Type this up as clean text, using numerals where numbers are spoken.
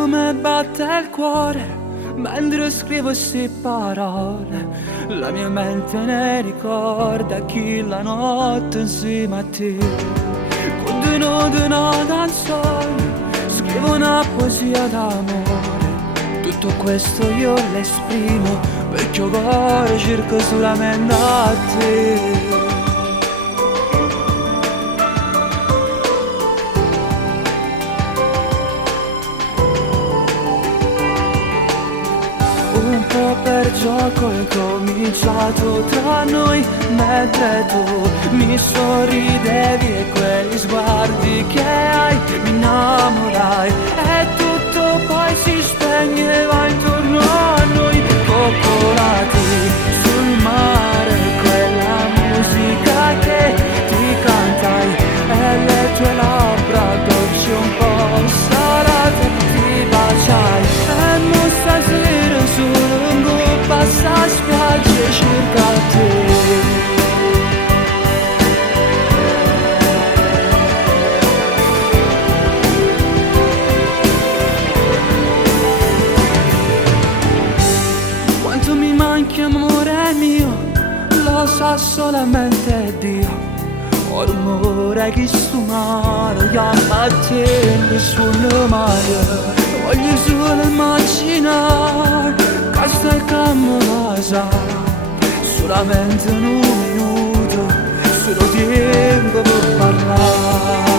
come batte il cuore mentre scrivo queste parole. La mia mente ne ricorda chi la notte insieme a te. Con due note una canzone scrivo una poesia d'amore. Tutto questo io l'esprimo perché il cuore cerca solamente a te. Un po' per gioco è cominciato tra noi, mentre tu mi sorridevi e quegli sguardi che hai mi innamorai, e tutto poi si spegneva intorno a noi, coccolati sul mare, quella musica che ti cantai e le tue labbra dolci un po' salate ti baciai, e non stasera lungo passa spiagge cerca te. Quanto mi manchi amore mio, lo sa solamente Dio. Ho l'umore che sto mare, chiama a te nessuno mai. Voglio solo immaginare che stai come casa, solamente un minuto, solo tempo per parlare.